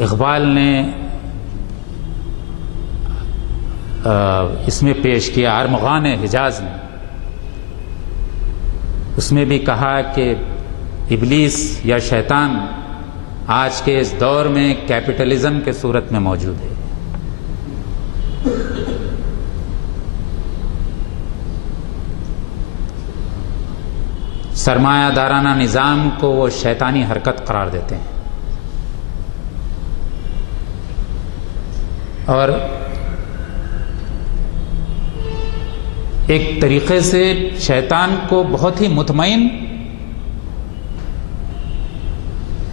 اقبال نے اس میں پیش کیا. ارمغان حجاز نے اس میں بھی کہا کہ ابلیس یا شیطان آج کے اس دور میں کیپٹلزم کے صورت میں موجود ہے. سرمایہ دارانہ نظام کو وہ شیطانی حرکت قرار دیتے ہیں, اور ایک طریقے سے شیطان کو بہت ہی مطمئن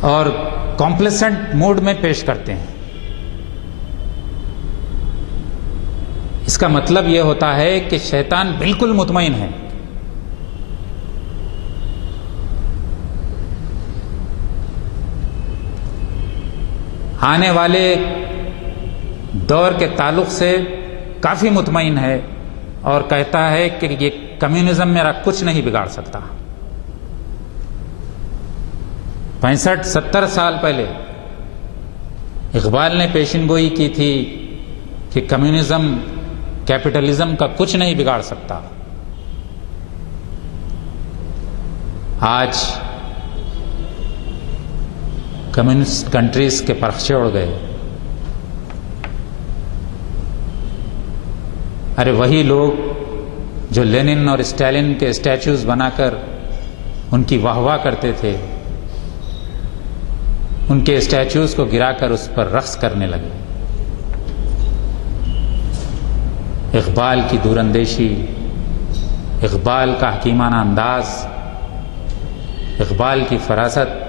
اور کمپلیسنٹ موڈ میں پیش کرتے ہیں. اس کا مطلب یہ ہوتا ہے کہ شیطان بالکل مطمئن ہے. آنے والے دور کے تعلق سے کافی مطمئن ہے اور کہتا ہے کہ یہ کمیونزم میرا کچھ نہیں بگاڑ سکتا. 65-70 سال پہلے اقبال نے پیشن گوئی کی تھی کہ کمیونزم کیپٹلزم کا کچھ نہیں بگاڑ سکتا. آج کمیونسٹ کنٹریز کے پرخچے اڑ گئے. ارے وہی لوگ جو لینن اور اسٹالن کے اسٹیچوز بنا کر ان کی واہ واہ کرتے تھے، ان کے اسٹیچوز کو گرا کر اس پر رقص کرنے لگے. اقبال کی دوراندیشی، اقبال کا حکیمانہ انداز، اقبال کی فراست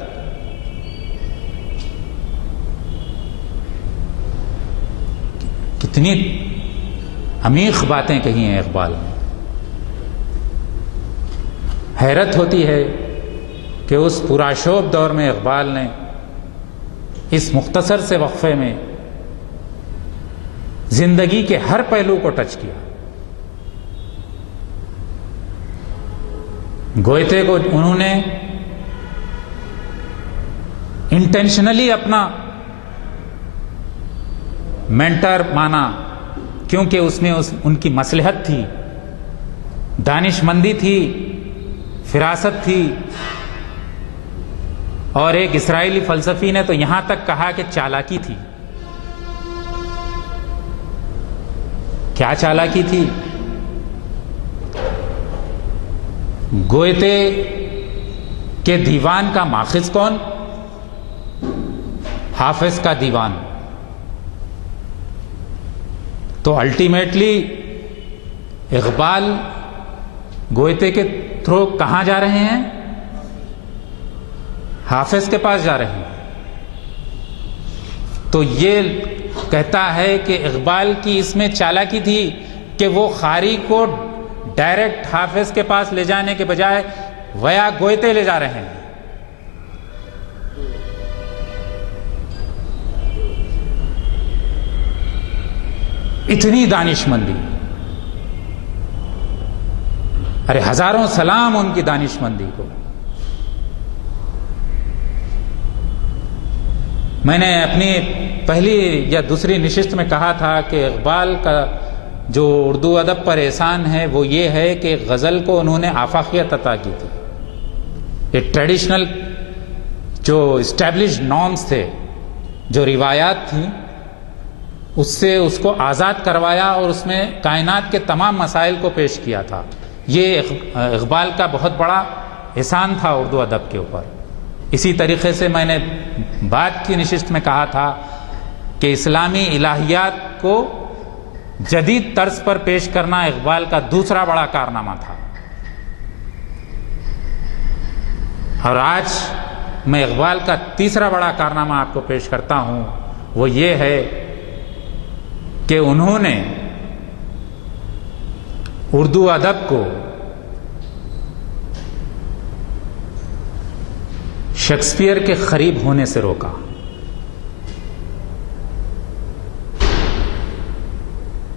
کتنی عمیق باتیں کہی ہیں اقبال نے. حیرت ہوتی ہے کہ اس پرآشوب دور میں اقبال نے اس مختصر سے وقفے میں زندگی کے ہر پہلو کو ٹچ کیا. گوئتے کو انہوں نے انٹینشنلی اپنا مینٹر مانا، کیونکہ اس میں ان کی مصلحت تھی، دانش مندی تھی، فراست تھی. اور ایک اسرائیلی فلسفی نے تو یہاں تک کہا کہ چالاکی تھی. کیا چالاکی تھی؟ گوئتے کے دیوان کا ماخذ کون؟ حافظ کا دیوان. تو الٹیمیٹلی اقبال گوئتے کے تھرو کہاں جا رہے ہیں؟ حافظ کے پاس جا رہے ہیں. تو یہ کہتا ہے کہ اقبال کی اس میں چالاکی تھی کہ وہ خاری کو ڈائریکٹ حافظ کے پاس لے جانے کے بجائے ویا گوئتے لے جا رہے ہیں. اتنی دانش مندی. ارے ہزاروں سلام ان کی دانش مندی کو. میں نے اپنی پہلی یا دوسری نشست میں کہا تھا کہ اقبال کا جو اردو ادب پر احسان ہے وہ یہ ہے کہ غزل کو انہوں نے آفاقیت عطا کی تھی. یہ ٹریڈیشنل جو اسٹیبلشڈ نارمز تھے، جو روایات تھیں، اس سے اس کو آزاد کروایا اور اس میں کائنات کے تمام مسائل کو پیش کیا تھا. یہ اقبال کا بہت بڑا احسان تھا اردو ادب کے اوپر. اسی طریقے سے میں نے بعد کی نشست میں کہا تھا کہ اسلامی الہیات کو جدید طرز پر پیش کرنا اقبال کا دوسرا بڑا کارنامہ تھا. اور آج میں اقبال کا تیسرا بڑا کارنامہ آپ کو پیش کرتا ہوں. وہ یہ ہے کہ انہوں نے اردو ادب کو شیکسپیئر کے قریب ہونے سے روکا.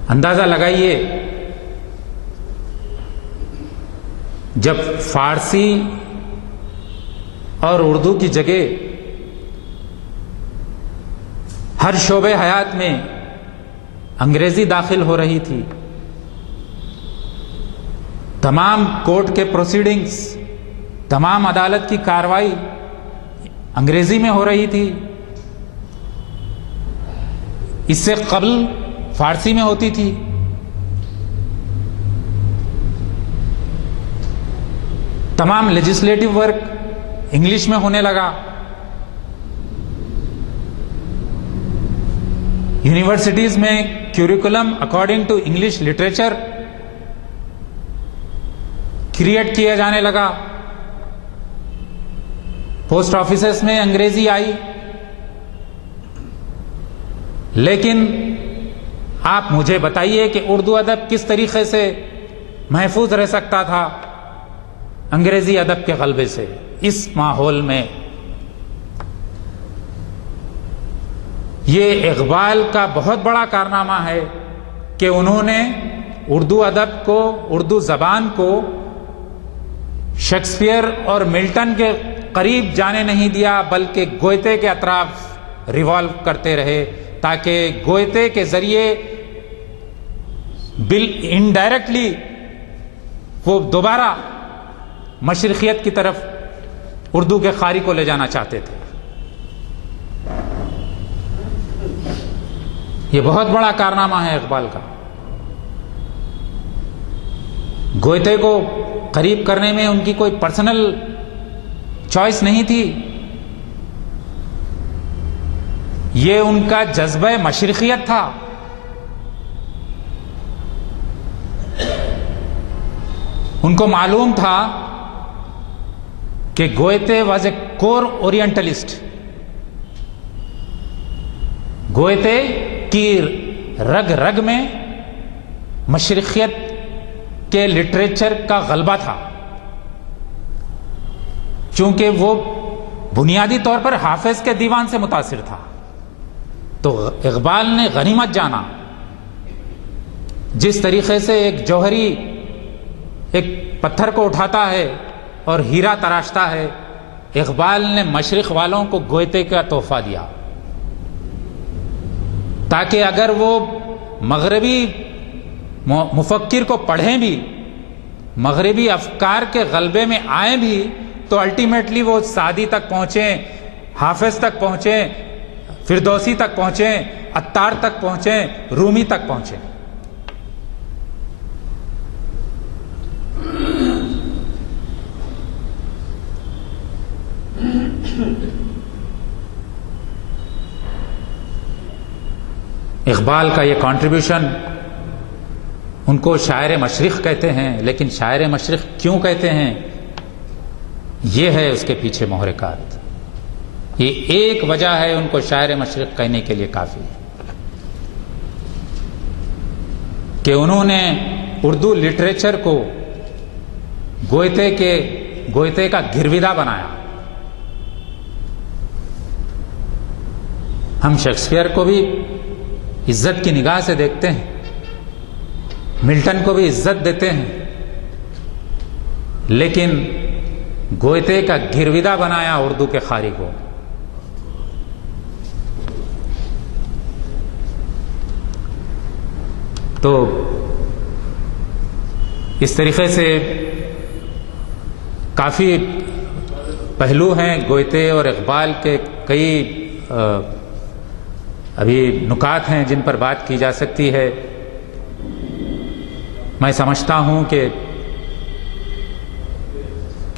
اندازہ لگائیے، جب فارسی اور اردو کی جگہ ہر شعبے حیات میں انگریزی داخل ہو رہی تھی، تمام کورٹ کے پروسیڈنگز، تمام عدالت کی کارروائی انگریزی میں ہو رہی تھی. اس سے قبل فارسی میں ہوتی تھی. تمام لیجسلیٹو ورک انگلش میں ہونے لگا. یونیورسٹیز میں curriculum according to English literature create کیا جانے لگا، پوسٹ آفیسز میں انگریزی آئی، لیکن آپ مجھے بتائیے کہ اردو ادب کس طریقے سے محفوظ رہ سکتا تھا انگریزی ادب کے غلبے سے اس ماحول میں؟ یہ اقبال کا بہت بڑا کارنامہ ہے کہ انہوں نے اردو ادب کو، اردو زبان کو شیکسپیئر اور ملٹن کے قریب جانے نہیں دیا، بلکہ گوئتے کے اطراف ریوالو کرتے رہے، تاکہ گوئتے کے ذریعے انڈائریکٹلی وہ دوبارہ مشرقیت کی طرف اردو کے قاری کو لے جانا چاہتے تھے۔ یہ بہت بڑا کارنامہ ہے اقبال کا۔ گوئتے کو قریب کرنے میں ان کی کوئی پرسنل چوائس نہیں تھی، یہ ان کا جذبہ مشرقیت تھا۔ ان کو معلوم تھا کہ گوئتے واز اے کور اورینٹلسٹ، گوئتے کی رگ رگ میں مشرقیت کے لٹریچر کا غلبہ تھا، چونکہ وہ بنیادی طور پر حافظ کے دیوان سے متاثر تھا۔ تو اقبال نے غنیمت جانا، جس طریقے سے ایک جوہری ایک پتھر کو اٹھاتا ہے اور ہیرا تراشتا ہے، اقبال نے مشرق والوں کو گوئتے کا تحفہ دیا، تاکہ اگر وہ مغربی مفکر کو پڑھیں بھی، مغربی افکار کے غلبے میں آئیں بھی، تو الٹیمیٹلی وہ سعدی تک پہنچیں، حافظ تک پہنچیں، فردوسی تک پہنچیں، عطار تک پہنچیں، رومی تک پہنچیں۔ اقبال کا یہ کنٹریبیوشن، ان کو شاعر مشرق کہتے ہیں، لیکن شاعر مشرق کیوں کہتے ہیں؟ یہ ہے اس کے پیچھے محرکات۔ یہ ایک وجہ ہے ان کو شاعر مشرق کہنے کے لیے کافی، کہ انہوں نے اردو لٹریچر کو گوئتے کا گرویدہ بنایا۔ ہم شیکسپیئر کو بھی عزت کی نگاہ سے دیکھتے ہیں، ملٹن کو بھی عزت دیتے ہیں، لیکن گوئتے کا گرویدہ بنایا اردو کے قاری کو۔ تو اس طریقے سے کافی پہلو ہیں گوئتے اور اقبال کے، کئی ابھی نکات ہیں جن پر بات کی جا سکتی ہے۔ میں سمجھتا ہوں کہ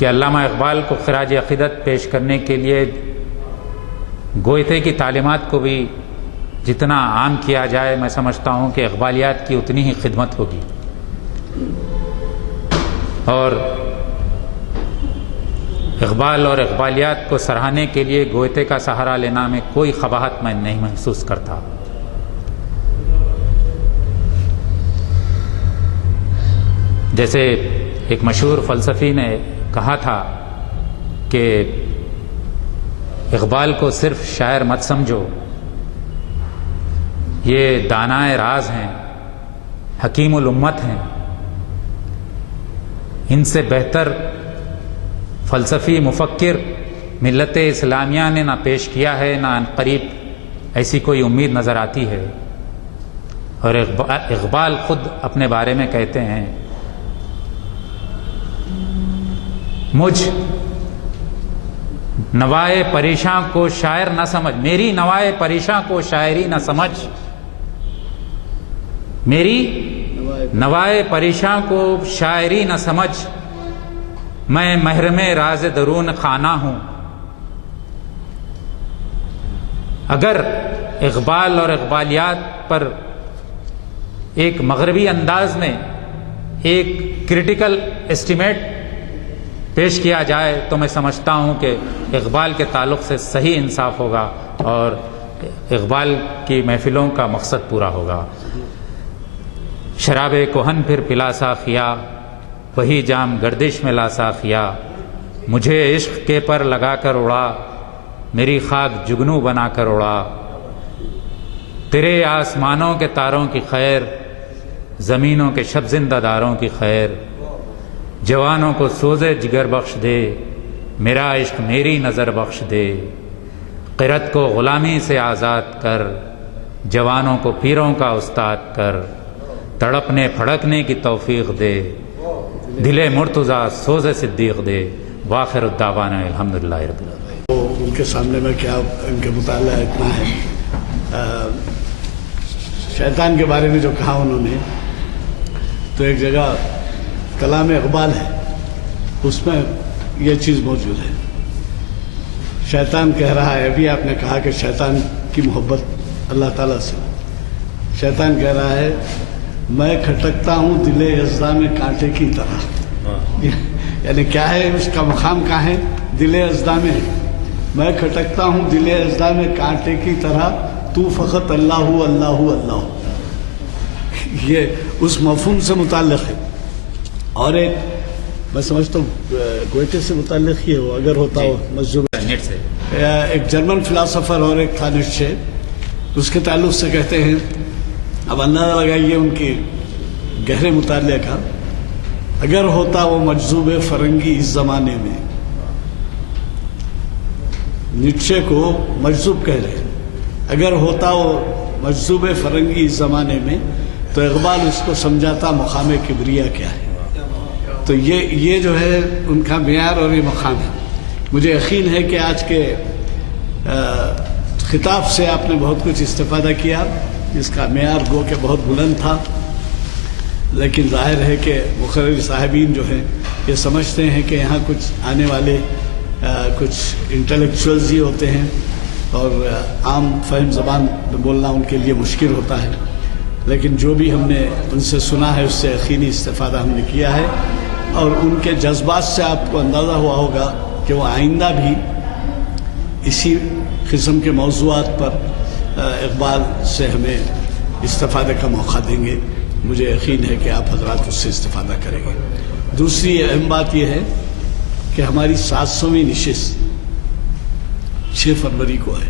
علامہ اقبال کو خراج عقیدت پیش کرنے کے لیے گوئتے کی تعلیمات کو بھی جتنا عام کیا جائے، میں سمجھتا ہوں کہ اقبالیات کی اتنی ہی خدمت ہوگی، اور اقبال اور اقبالیات کو سراہنے کے لیے گوئتے کا سہارا لینا میں کوئی قباحت میں نہیں محسوس کرتا۔ جیسے ایک مشہور فلسفی نے کہا تھا کہ اقبال کو صرف شاعر مت سمجھو، یہ دانائے راز ہیں، حکیم الامت ہیں، ان سے بہتر فلسفی مفکر ملت اسلامیہ نے نہ پیش کیا ہے، نہ قریب ایسی کوئی امید نظر آتی ہے۔ اور اقبال خود اپنے بارے میں کہتے ہیں، مجھ نوائے پریشاں کو شاعر نہ سمجھ، میری نوائے پریشاں کو شاعری نہ سمجھ، میری نوائے پریشاں کو شاعری نہ سمجھ، میں محرم راز درون خانہ ہوں۔ اگر اقبال اور اقبالیات پر ایک مغربی انداز میں ایک کرٹیکل اسٹیمیٹ پیش کیا جائے تو میں سمجھتا ہوں کہ اقبال کے تعلق سے صحیح انصاف ہوگا اور اقبال کی محفلوں کا مقصد پورا ہوگا۔ شراب کہن پھر پلا ساخیا، وہی جام گردش میں لا ساخیا، مجھے عشق کے پر لگا کر اڑا، میری خاک جگنو بنا کر اڑا، تیرے آسمانوں کے تاروں کی خیر، زمینوں کے شب زندہ داروں کی خیر، جوانوں کو سوزے جگر بخش دے، میرا عشق میری نظر بخش دے، قرت کو غلامی سے آزاد کر، جوانوں کو پیروں کا استاد کر، تڑپنے پھڑکنے کی توفیق دے، دل مرتضیٰ سوز صدیق دے، واخر الدعوانا الحمدللہ رب العالمین۔ ان کے سامنے میں کیا ان کے مطالعہ اتنا ہے۔ شیطان کے بارے میں جو کہا انہوں نے، تو ایک جگہ کلام اقبال ہے، اس میں یہ چیز موجود ہے۔ شیطان کہہ رہا ہے، ابھی آپ نے کہا کہ شیطان کی محبت اللہ تعالیٰ سے، شیطان کہہ رہا ہے میں کھٹکتا ہوں دل یزداں میں کانٹے کی طرح، یعنی کیا ہے اس کا مقام کہاں ہے؟ دل یزداں میں ہے۔ میں کھٹکتا ہوں دل یزداں میں کانٹے کی طرح، تو فقط اللہ اللہ اللہ، یہ اس مفہوم سے متعلق ہے۔ اور ایک میں سمجھتا ہوں گوئٹے سے متعلق یہ ہو، اگر ہوتا ہو مجذوب سے ایک جرمن فلاسفر اور ایک تھا نیٹشے، اس کے تعلق سے کہتے ہیں، اب اندازہ لگائیے ان کے گہرے مطالعے کا، اگر ہوتا وہ مجذوب فرنگی اس زمانے میں، نیٹشے کو مجذوب کہہ رہے ہیں، اگر ہوتا وہ مجذوب فرنگی اس زمانے میں تو اقبال اس کو سمجھاتا مقام کبریا کیا ہے۔ تو یہ جو ہے ان کا معیار اور یہ مقام ہے۔ مجھے یقین ہے کہ آج کے خطاب سے آپ نے بہت کچھ استفادہ کیا، جس کا معیار گو کہ بہت بلند تھا، لیکن ظاہر ہے کہ مقرر صاحبین جو ہیں یہ سمجھتے ہیں کہ یہاں کچھ آنے والے کچھ انٹلیکچوئلز ہی ہوتے ہیں اور عام فہم زبان میں بولنا ان کے لیے مشکل ہوتا ہے، لیکن جو بھی ہم نے ان سے سنا ہے اس سے یقینی استفادہ ہم نے کیا ہے، اور ان کے جذبات سے آپ کو اندازہ ہوا ہوگا کہ وہ آئندہ بھی اسی قسم کے موضوعات پر اقبال سے ہمیں استفادہ کا موقع دیں گے۔ مجھے یقین ہے کہ آپ حضرات اس سے استفادہ کریں گے۔ دوسری اہم بات یہ ہے کہ ہماری 700ویں نشست 6 فروری کو ہے۔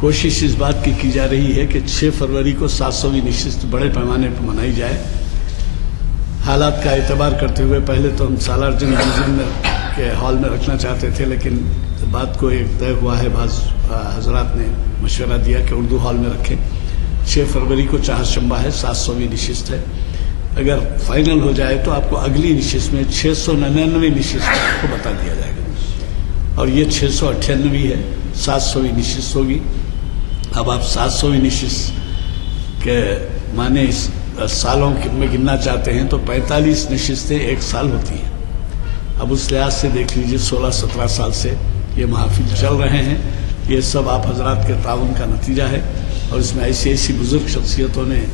کوشش اس بات کی جا رہی ہے کہ 6 فروری کو 700ویں نشست بڑے پیمانے پر منائی جائے۔ حالات کا اعتبار کرتے ہوئے پہلے تو ہم سالار جنگ میوزیم کے ہال میں رکھنا چاہتے تھے، لیکن بات کو ایک طے ہوا ہے، بعض حضرات نے مشورہ دیا کہ اردو ہال میں رکھیں۔ 6 فروری کو چہارشنبہ ہے، 700ویں نشست ہے۔ اگر فائنل ہو جائے تو آپ کو اگلی نشست میں 699ویں نشست آپ کو بتا دیا جائے گا، اور یہ 698 ہے، 700ویں نشست ہوگی۔ اب آپ 700ویں نشست کے معنی سالوں میں گننا چاہتے ہیں تو 45 نشستیں ایک سال ہوتی ہیں۔ اب اس لحاظ سے دیکھ لیجیے 16-17 سال سے یہ محافل چل رہے ہیں۔ یہ سب آپ حضرات کے تعاون کا نتیجہ ہے، اور اس میں ایسی ایسی بزرگ شخصیتوں نے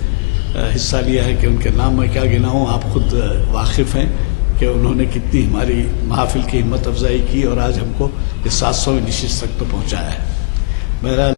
حصہ لیا ہے کہ ان کے نام میں کیا گناؤں، آپ خود واقف ہیں کہ انہوں نے کتنی ہماری محافل کی ہمت افزائی کی اور آج ہم کو یہ 700ویں نشست تک تو پہنچایا ہے۔ بہرحال